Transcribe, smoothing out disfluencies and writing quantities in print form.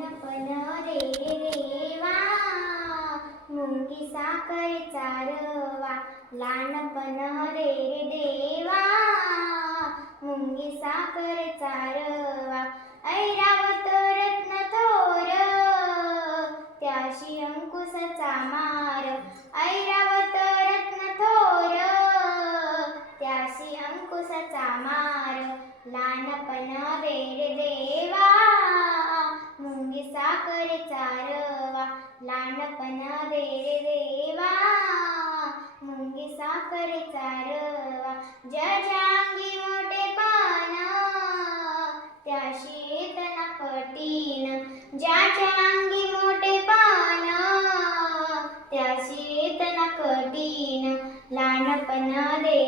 लहानपण रे देवा मुंगी साखर चारवा. लहानपण रे देवा मुंगी साखर चारवा. ऐरावत रत्न थोर त्याशी अंकुशाचा मार. ऐरावत रत्न थोर त्याशी अंकुशाचा मार. लहानपण रे देवा मुंगी साखर चारवा. लहानपण रे देवा मुंगी साखर चारवा. ज्याच्या अंगी मोठे पान त्याशी येतना कठीण. ज्याच्या अंगी मोठे पान त्याशी येतना कठीण. लहानपण रे